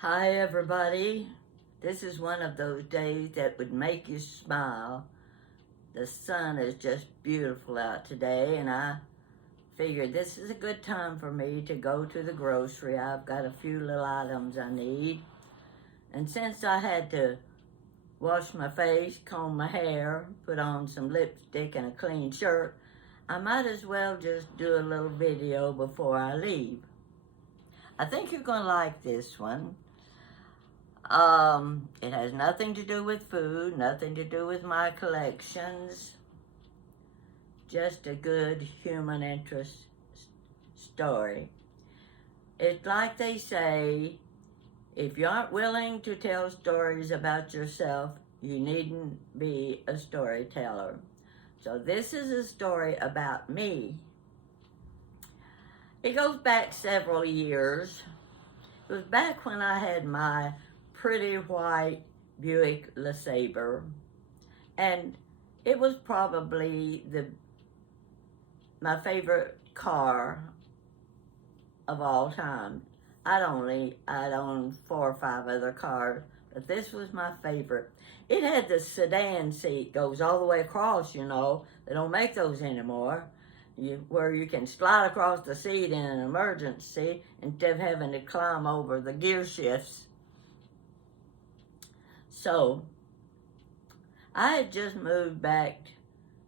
Hi everybody. This is one of those days that would make you smile. The sun is just beautiful out today, and I figured this is a good time for me to go to the grocery. I've got a few little items I need. And since I had to wash my face, comb my hair, put on some lipstick and a clean shirt, I might as well just do a little video before I leave. I think you're going to like this one. It has nothing to do with food, nothing to do with my collections, just a good human interest story. It's like they say, if you aren't willing to tell stories about yourself, you needn't be a storyteller. So this is a story about me. It goes back several years. It was back when I had my pretty white Buick LeSabre, and it was probably my favorite car of all time. I'd owned 4 or 5 other cars, but this was my favorite. It had the sedan seat, goes all the way across, you know. They don't make those anymore. Where you can slide across the seat in an emergency instead of having to climb over the gear shifts. So, I had just moved back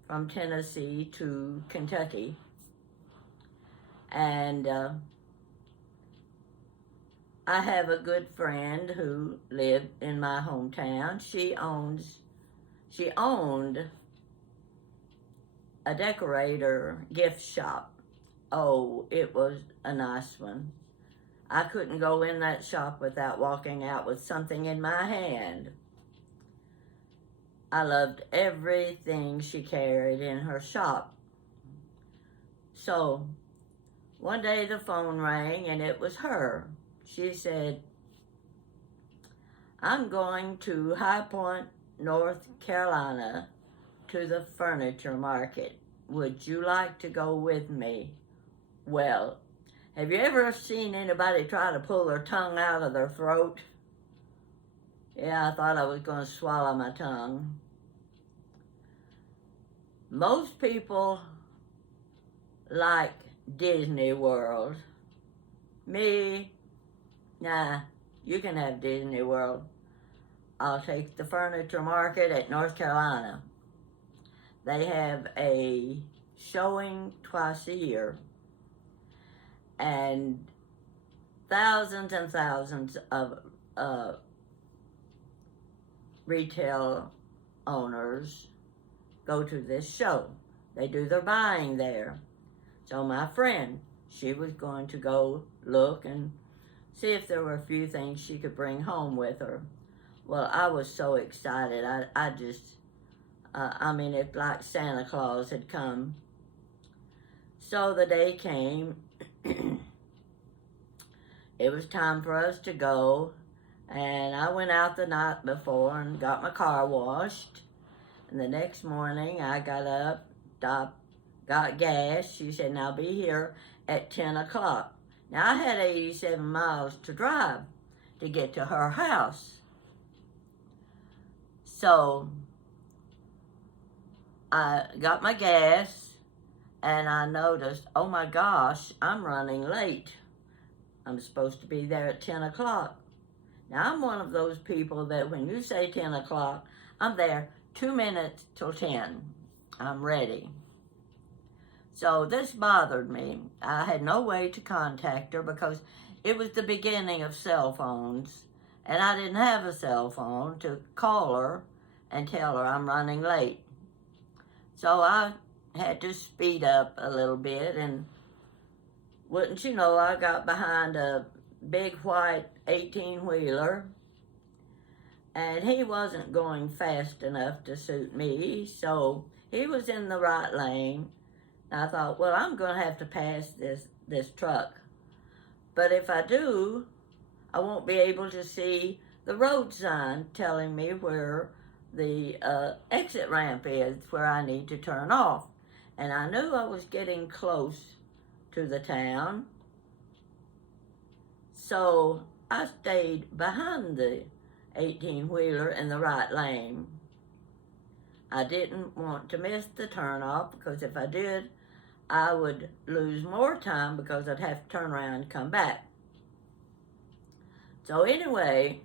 from Tennessee to Kentucky, and I have a good friend who lived in my hometown. She owned a decorator gift shop. Oh, it was a nice one. I couldn't go in that shop without walking out with something in my hand. I loved everything she carried in her shop. So, one day the phone rang and it was her. She said, "I'm going to High Point, North Carolina to the furniture market. Would you like to go with me?" Well, have you ever seen anybody try to pull their tongue out of their throat? Yeah, I thought I was going to swallow my tongue. Most people like Disney World. Me, nah, you can have Disney World. I'll take the furniture market at North Carolina. They have a showing twice a year, and thousands and thousands of retail owners go to this show. They do their buying there. So my friend, she was going to go look and see if there were a few things she could bring home with her. Well, I was so excited. It's like Santa Claus had come. So the day came. It was time for us to go, and I went out the night before and got my car washed. And the next morning I got up, got gas. She said, "Now be here at 10 o'clock. Now I had 87 miles to drive to get to her house. So I got my gas, and I noticed, oh my gosh, I'm running late. I'm supposed to be there at 10 o'clock. Now, I'm one of those people that when you say 10 o'clock, I'm there 2 minutes till 10. I'm ready. So this bothered me. I had no way to contact her because it was the beginning of cell phones, and I didn't have a cell phone to call her and tell her I'm running late. So I had to speed up a little bit, and wouldn't you know, I got behind a big white 18-wheeler, and he wasn't going fast enough to suit me, so he was in the right lane. And I thought, well, I'm going to have to pass this truck. But if I do, I won't be able to see the road sign telling me where the exit ramp is, where I need to turn off. And I knew I was getting close to the town. So I stayed behind the 18-wheeler in the right lane. I didn't want to miss the turnoff, because if I did, I would lose more time because I'd have to turn around and come back. So anyway,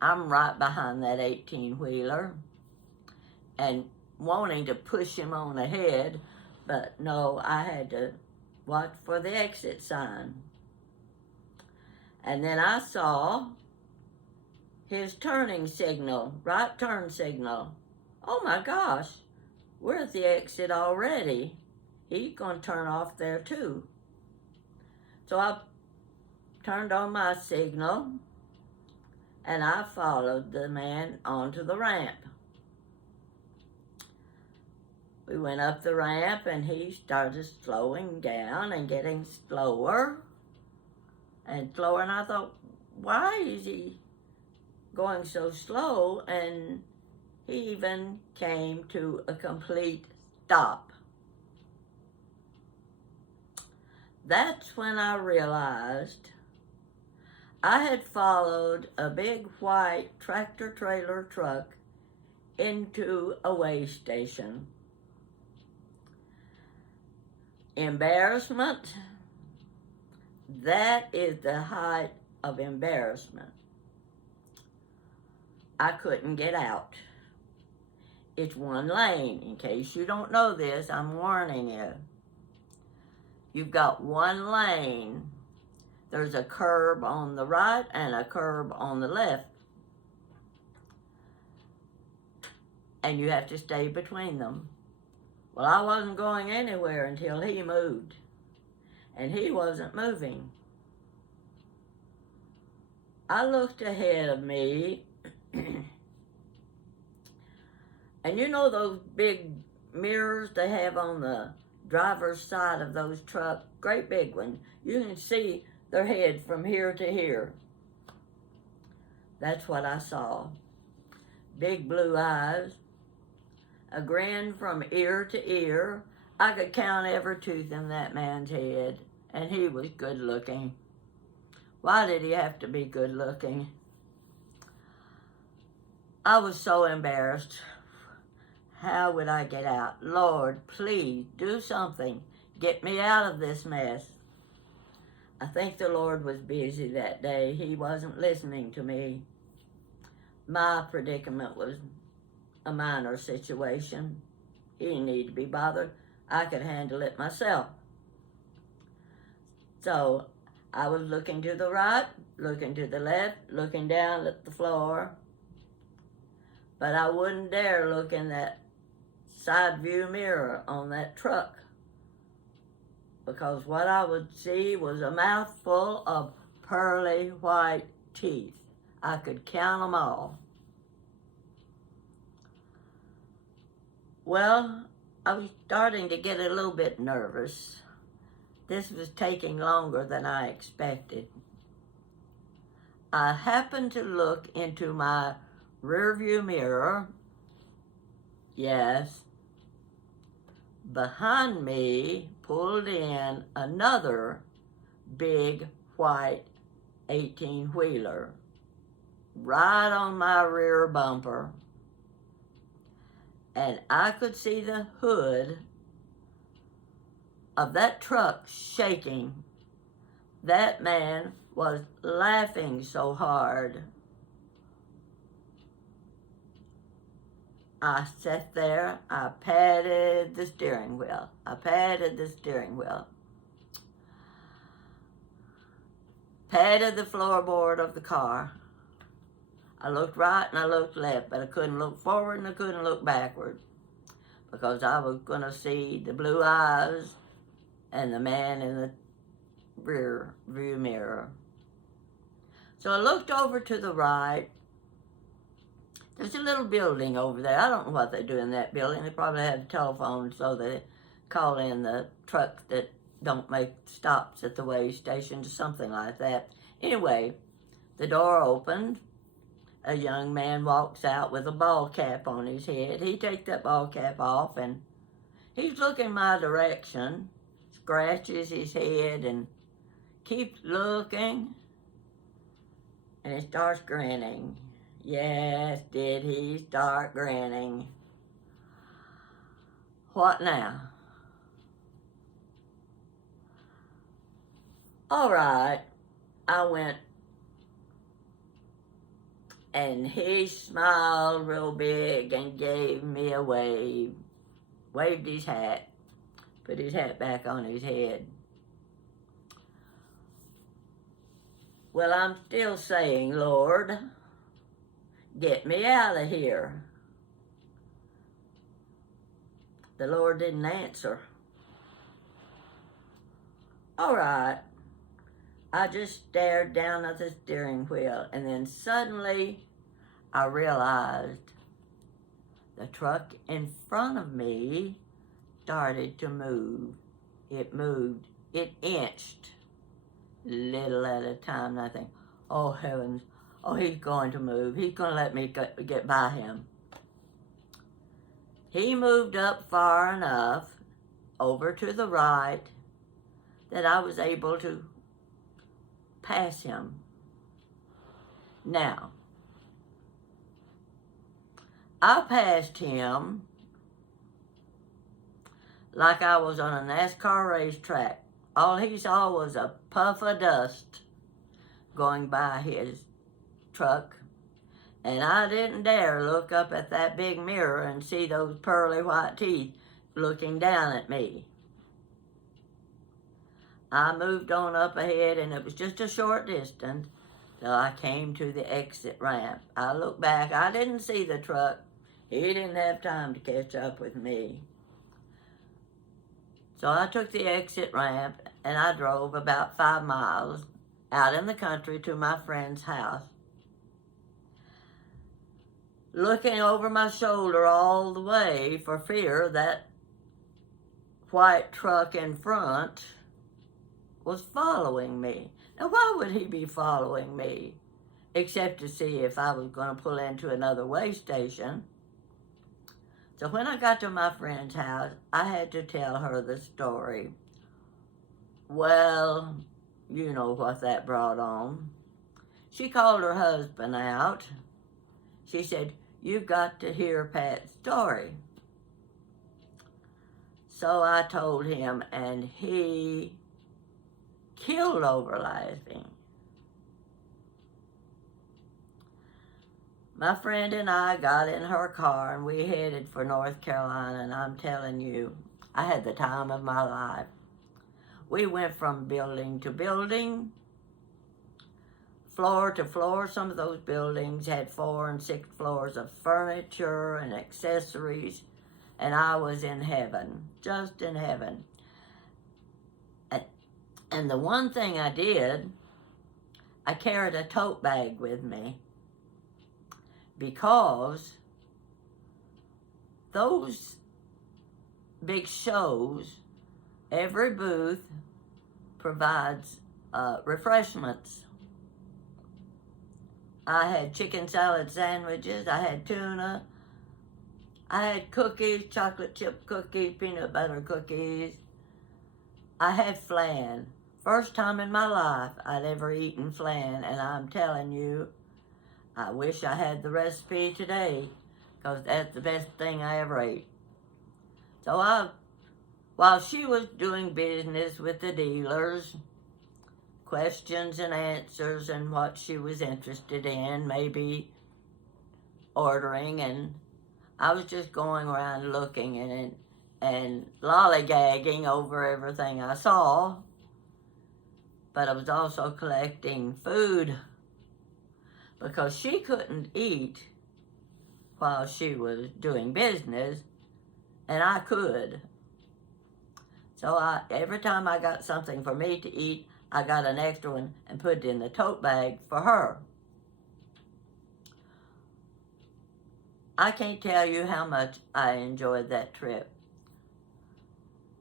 I'm right behind that 18-wheeler and wanting to push him on ahead, but no, I had to watch for the exit sign. And then I saw his turning signal, right turn signal. Oh my gosh, we're at the exit already. He's going to turn off there too. So I turned on my signal and I followed the man onto the ramp. We went up the ramp and he started slowing down and getting slower and slower. And I thought, why is he going so slow? And he even came to a complete stop. That's when I realized I had followed a big white tractor-trailer truck into a way station. Embarrassment, that is the height of embarrassment. I couldn't get out. It's one lane. In case you don't know this, I'm warning you. You've got one lane. There's a curb on the right and a curb on the left. And you have to stay between them. Well, I wasn't going anywhere until he moved. And he wasn't moving. I looked ahead of me. And you know those big mirrors they have on the driver's side of those trucks? Great big ones. You can see their head from here to here. That's what I saw. Big blue eyes. A grin from ear to ear. I could count every tooth in that man's head. And he was good looking. Why did he have to be good looking? I was so embarrassed. How would I get out? Lord, please do something. Get me out of this mess. I think the Lord was busy that day. He wasn't listening to me. My predicament was a minor situation. He didn't need to be bothered. I could handle it myself. So I was looking to the right, looking to the left, looking down at the floor. But I wouldn't dare look in that side view mirror on that truck, because what I would see was a mouthful of pearly white teeth. I could count them all. Well, I was starting to get a little bit nervous. This was taking longer than I expected. I happened to look into my rearview mirror. Yes. Behind me pulled in another big white 18-wheeler right on my rear bumper. And I could see the hood of that truck shaking. That man was laughing so hard. I sat there, I patted the steering wheel. Patted the floorboard of the car. I looked right and I looked left, but I couldn't look forward and I couldn't look backward, because I was going to see the blue eyes and the man in the rear view mirror. So I looked over to the right. There's a little building over there. I don't know what they do in that building. They probably have a telephone, so they call in the trucks that don't make stops at the way stations or something like that. Anyway, the door opened. A young man walks out with a ball cap on his head. He takes that ball cap off and he's looking my direction, scratches his head and keeps looking. And he starts grinning. Yes, did he start grinning. What now? All right, I went, and he smiled real big and gave me a wave. Waved his hat, put his hat back on his head. Well, I'm still saying, Lord, get me out of here. The Lord didn't answer. All right. I just stared down at the steering wheel, and then suddenly I realized the truck in front of me started to move. It moved. It inched. Little at a time, and I think, oh heavens, oh, he's going to move. He's going to let me get by him. He moved up far enough over to the right that I was able to pass him. Now, I passed him like I was on a NASCAR racetrack. All he saw was a puff of dust going by his truck, and I didn't dare look up at that big mirror and see those pearly white teeth looking down at me. I moved on up ahead, and it was just a short distance till I came to the exit ramp. I looked back. I didn't see the truck. He didn't have time to catch up with me. So I took the exit ramp, and I drove about 5 miles out in the country to my friend's house. Looking over my shoulder all the way for fear that white truck in front was following me. Now, why would he be following me? Except to see if I was going to pull into another way station. So when I got to my friend's house, I had to tell her the story. Well, you know what that brought on. She called her husband out. She said, "You've got to hear Pat's story." So I told him, and he killed over laughing. My friend and I got in her car, and we headed for North Carolina, and I'm telling you, I had the time of my life. We went from building to building, floor to floor. Some of those buildings had 4 and 6 floors of furniture and accessories, and I was in heaven, just in heaven. And the one thing I did, I carried a tote bag with me, because those big shows, every booth provides refreshments. I had chicken salad sandwiches, I had tuna, I had cookies, chocolate chip cookies, peanut butter cookies. I had flan. First time in my life I'd ever eaten flan, and I'm telling you, I wish I had the recipe today, because that's the best thing I ever ate. So while she was doing business with the dealers, questions and answers and what she was interested in, maybe ordering, and I was just going around looking and lollygagging over everything I saw. But I was also collecting food, because she couldn't eat while she was doing business, and I could. So every time I got something for me to eat, I got an extra one and put it in the tote bag for her. I can't tell you how much I enjoyed that trip.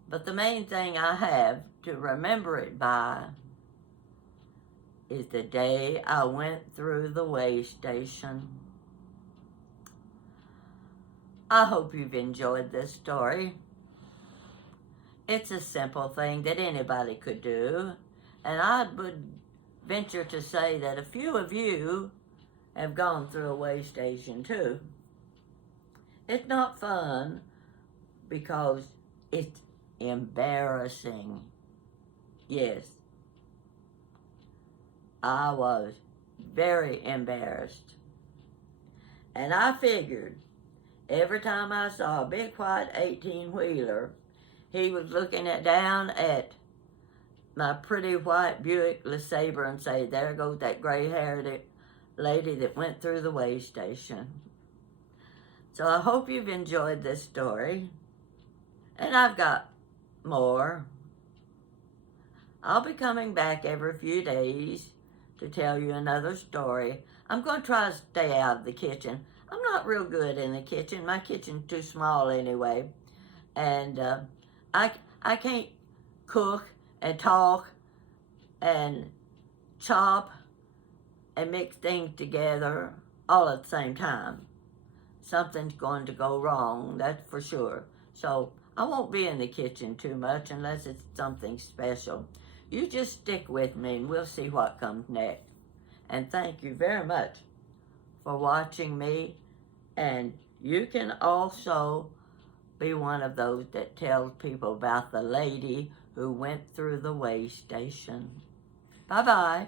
But the main thing I have to remember it by is the day I went through the weigh station. I hope you've enjoyed this story. It's a simple thing that anybody could do, and I would venture to say that a few of you have gone through a way station too. It's not fun because it's embarrassing. Yes, I was very embarrassed. And I figured every time I saw a big white 18-wheeler, he was looking down at my pretty white Buick LeSabre and say, there goes that gray-haired lady that went through the way station. So I hope you've enjoyed this story. And I've got more. I'll be coming back every few days to tell you another story. I'm going to try to stay out of the kitchen. I'm not real good in the kitchen. My kitchen's too small anyway. And I can't cook and talk and chop and mix things together all at the same time. Something's going to go wrong, that's for sure. So I won't be in the kitchen too much unless it's something special. You just stick with me and we'll see what comes next. And thank you very much for watching me. And you can also be one of those that tells people about the lady who went through the way station. Bye-bye.